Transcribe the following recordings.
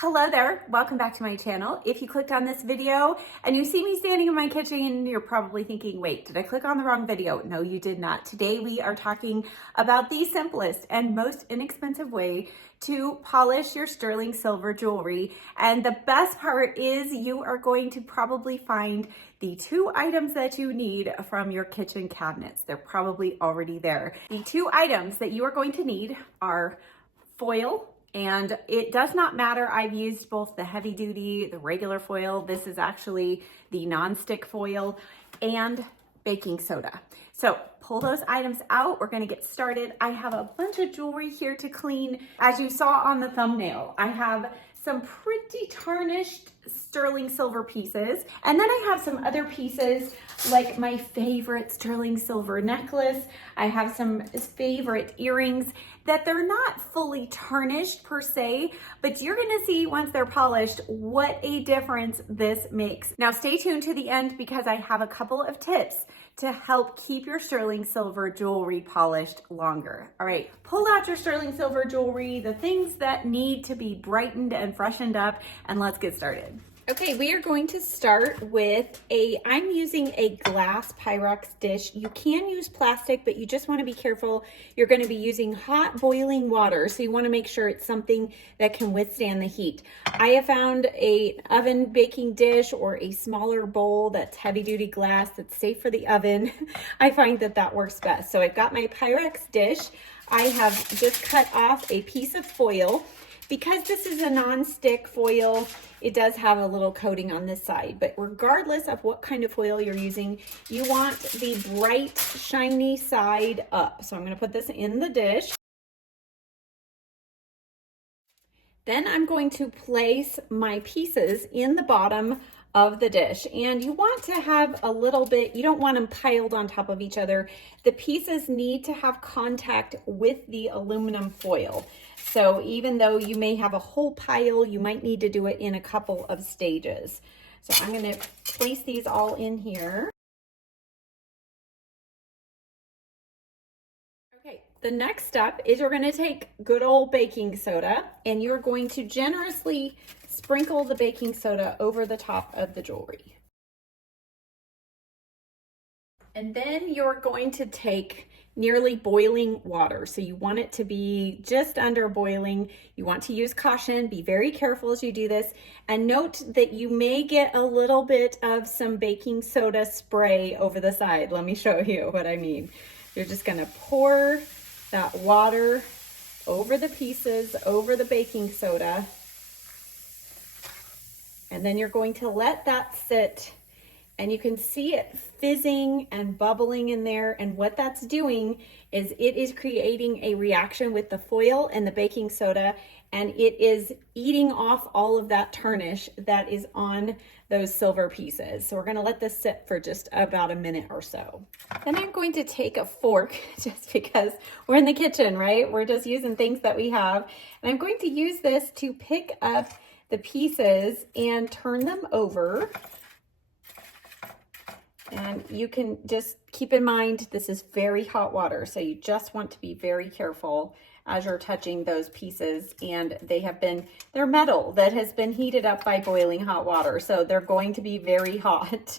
Hello there, welcome back to my channel. If you clicked on this video and you see me standing in my kitchen, you're probably thinking, wait, did I click on the wrong video? No, you did not. Today we are talking about the simplest and most inexpensive way to polish your sterling silver jewelry. And the best part is you are going to probably find the two items that you need from your kitchen cabinets. They're probably already there. The two items that you are going to need are foil. And it does not matter. I've used both the heavy duty, the regular foil. This is actually the non-stick foil, and baking soda. So pull those items out. We're going to get started. I have a bunch of jewelry here to clean. As you saw on the thumbnail, I have some pretty tarnished sterling silver pieces. And then I have some other pieces like my favorite sterling silver necklace. I have some favorite earrings that they're not fully tarnished per se, but you're gonna see once they're polished what a difference this makes. Now stay tuned to the end because I have a couple of tips to help keep your sterling silver jewelry polished longer. All right, pull out your sterling silver jewelry, the things that need to be brightened and freshened up, and let's get started. Okay, we are going to start with I'm using a glass Pyrex dish. You can use plastic, but you just want to be careful. You're going to be using hot boiling water, so you want to make sure it's something that can withstand the heat. I have found an oven baking dish or a smaller bowl that's heavy duty glass that's safe for the oven. I find that that works best. So I've got my Pyrex dish. I have just cut off a piece of foil. Because this is a non-stick foil, it does have a little coating on this side, but regardless of what kind of foil you're using, you want the bright, shiny side up. So I'm going to put this in the dish. Then I'm going to place my pieces in the bottom of the dish, and you want to have a little bit, you don't want them piled on top of each other. The pieces need to have contact with the aluminum foil. So even though you may have a whole pile, you might need to do it in a couple of stages. So I'm going to place these all in here. Okay, the next step is you're going to take good old baking soda and you're going to generously sprinkle the baking soda over the top of the jewelry. And then you're going to take nearly boiling water. So you want it to be just under boiling. You want to use caution. Be very careful as you do this. And note that you may get a little bit of some baking soda spray over the side. Let me show you what I mean. You're just going to pour that water over the pieces, over the baking soda. And then you're going to let that sit. And you can see it fizzing and bubbling in there. And what that's doing is it is creating a reaction with the foil and the baking soda, and it is eating off all of that tarnish that is on those silver pieces. So we're gonna let this sit for just about a minute or so. Then I'm going to take a fork, just because we're in the kitchen, right? We're just using things that we have. And I'm going to use this to pick up the pieces and turn them over. And you can just keep in mind, this is very hot water, so you just want to be very careful as you're touching those pieces. And they're metal that has been heated up by boiling hot water, so they're going to be very hot.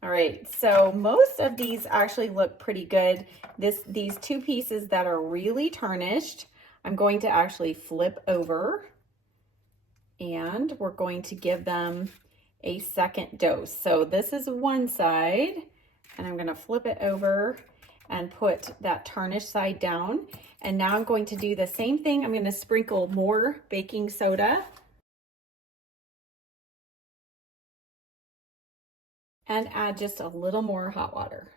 All right, so most of these actually look pretty good. These two pieces that are really tarnished, I'm going to actually flip over, and we're going to give them a second dose. So this is one side, and I'm going to flip it over and put that tarnished side down. And now I'm going to do the same thing. I'm going to sprinkle more baking soda and add just a little more hot water.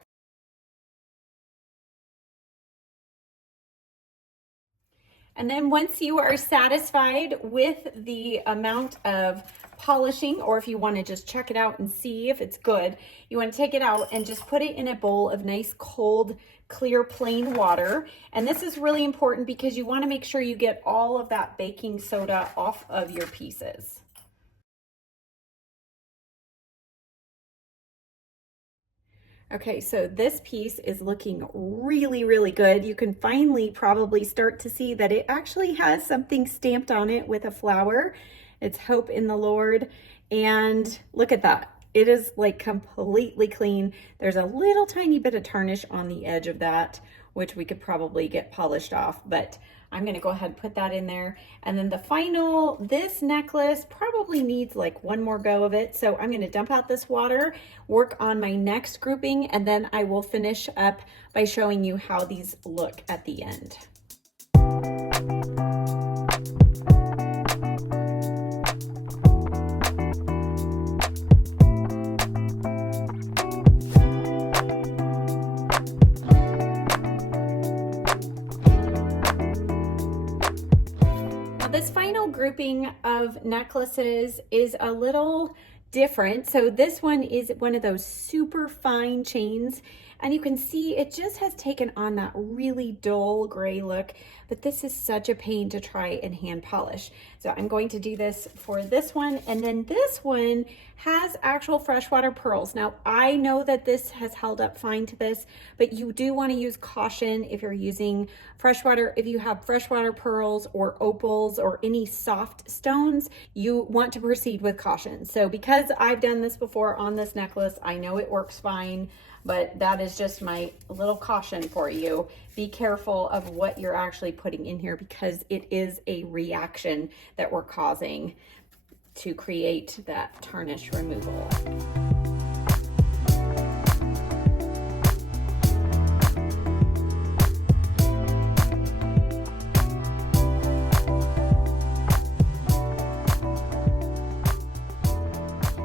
And then once you are satisfied with the amount of polishing, or if you want to just check it out and see if it's good, you want to take it out and just put it in a bowl of nice cold, clear, plain water. And this is really important because you want to make sure you get all of that baking soda off of your pieces. Okay, so this piece is looking really, really good. You can finally probably start to see that it actually has something stamped on it with a flower. It's Hope in the Lord. And look at that. It is like completely clean. There's a little tiny bit of tarnish on the edge of that, which we could probably get polished off, but I'm gonna go ahead and put that in there. And then the final, this necklace probably needs like one more go of it. So I'm gonna dump out this water, work on my next grouping, and then I will finish up by showing you how these look at the end. This final grouping of necklaces is a little different. So this one is one of those super fine chains, and you can see it just has taken on that really dull gray look, but this is such a pain to try and hand polish. So I'm going to do this for this one, and then this one has actual freshwater pearls. Now I know that this has held up fine to this, but you do want to use caution if you're using freshwater. If you have freshwater pearls or opals or any soft stones, you want to proceed with caution. So because I've done this before on this necklace, I know it works fine, but that is just my little caution for you. Be careful of what you're actually putting in here, because it is a reaction that we're causing to create that tarnish removal.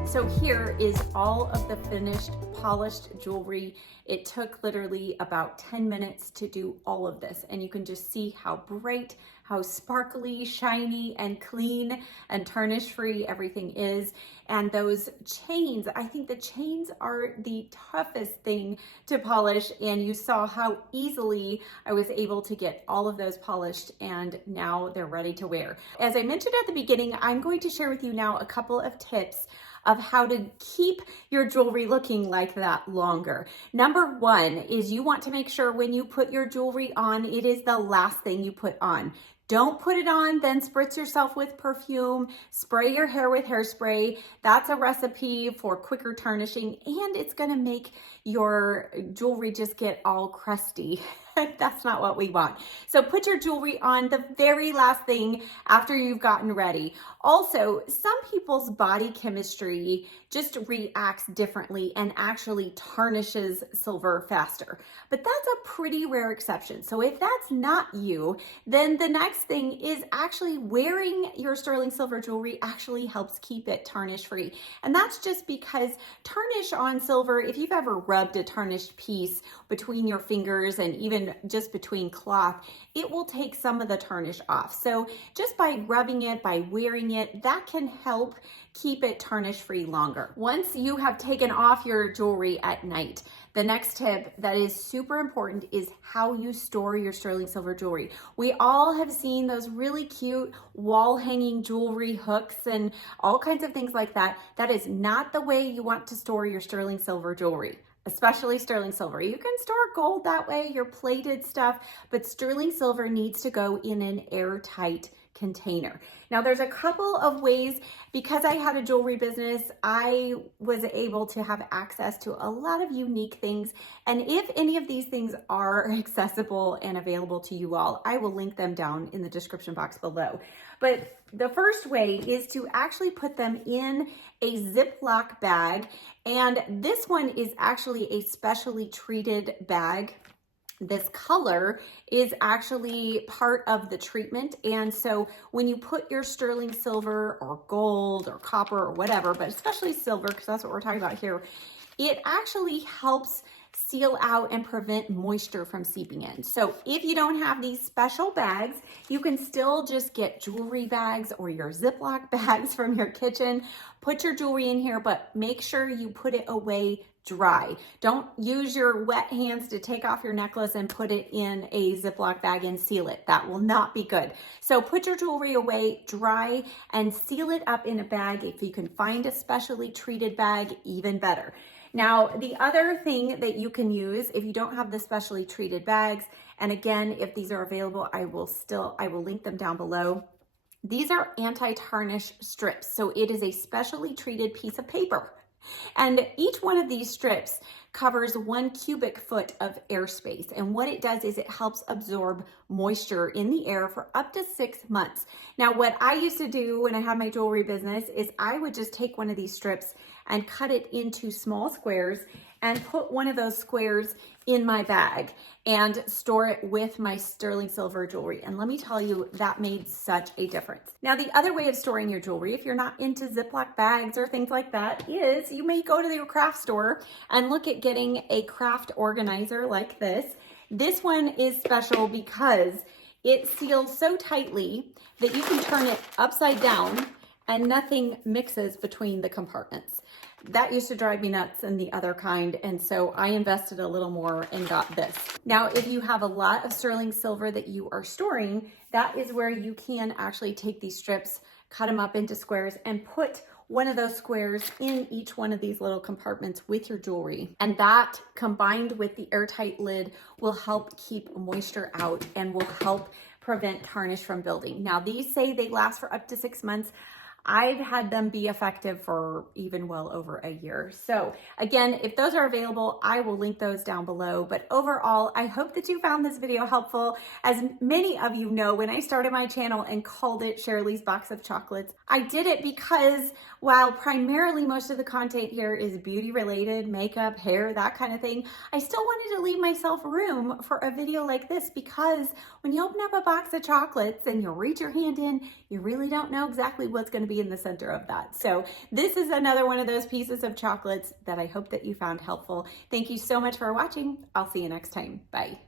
So here is all of the finished polished jewelry. It took literally about 10 minutes to do all of this, and you can just see how bright, how sparkly, shiny, and clean and tarnish free everything is. And those chains, I think the chains are the toughest thing to polish, and you saw how easily I was able to get all of those polished, and now they're ready to wear. As I mentioned at the beginning, I'm going to share with you now a couple of tips of how to keep your jewelry looking like that longer. Number one is you want to make sure when you put your jewelry on, it is the last thing you put on. Don't put it on, then spritz yourself with perfume, spray your hair with hairspray. That's a recipe for quicker tarnishing, and it's gonna make your jewelry just get all crusty. That's not what we want. So put your jewelry on the very last thing after you've gotten ready. Also, some people's body chemistry just reacts differently and actually tarnishes silver faster. But that's a pretty rare exception. So if that's not you, then the next thing is actually wearing your sterling silver jewelry actually helps keep it tarnish free. And that's just because tarnish on silver, if you've ever rubbed a tarnished piece between your fingers and even just between cloth, it will take some of the tarnish off. So just by rubbing it, by wearing it, that can help keep it tarnish free longer. Once you have taken off your jewelry at night, the next tip that is super important is how you store your sterling silver jewelry. We all have seen those really cute wall hanging jewelry hooks and all kinds of things like that. That is not the way you want to store your sterling silver jewelry, especially sterling silver. You can store gold that way, your plated stuff, but sterling silver needs to go in an airtight container. Now there's a couple of ways. Because I had a jewelry business, I was able to have access to a lot of unique things. And if any of these things are accessible and available to you all, I will link them down in the description box below. But the first way is to actually put them in a Ziploc bag. And this one is actually a specially treated bag. This color is actually part of the treatment. And so when you put your sterling silver or gold or copper or whatever, but especially silver, because that's what we're talking about here, it actually helps seal out and prevent moisture from seeping in. So if you don't have these special bags, you can still just get jewelry bags or your Ziploc bags from your kitchen. Put your jewelry in here, but make sure you put it away dry. Don't use your wet hands to take off your necklace and put it in a Ziploc bag and seal it. That will not be good. So put your jewelry away dry and seal it up in a bag. If you can find a specially treated bag, even better. Now, the other thing that you can use if you don't have the specially treated bags, and again, if these are available, I will link them down below. These are anti-tarnish strips. So it is a specially treated piece of paper. And each one of these strips covers 1 cubic foot of airspace. And what it does is it helps absorb moisture in the air for up to 6 months. Now, what I used to do when I had my jewelry business is I would just take one of these strips and cut it into small squares and put one of those squares in my bag and store it with my sterling silver jewelry. And let me tell you, that made such a difference. Now, the other way of storing your jewelry, if you're not into Ziploc bags or things like that, is you may go to your craft store and look at getting a craft organizer like this. This one is special because it seals so tightly that you can turn it upside down and nothing mixes between the compartments. That used to drive me nuts in the other kind, and so I invested a little more and got this. Now, if you have a lot of sterling silver that you are storing, that is where you can actually take these strips, cut them up into squares, and put one of those squares in each one of these little compartments with your jewelry. And that, combined with the airtight lid, will help keep moisture out and will help prevent tarnish from building. Now, these say they last for up to 6 months. I've had them be effective for even well over a year. So again, if those are available, I will link those down below. But overall, I hope that you found this video helpful. As many of you know, when I started my channel and called it Sharalee's Box of Chocolates, I did it because while primarily most of the content here is beauty related, makeup, hair, that kind of thing, I still wanted to leave myself room for a video like this, because when you open up a box of chocolates and you reach your hand in, you really don't know exactly what's going to be in the center of that. So this is another one of those pieces of chocolates that I hope that you found helpful. Thank you so much for watching. I'll see you next time. Bye.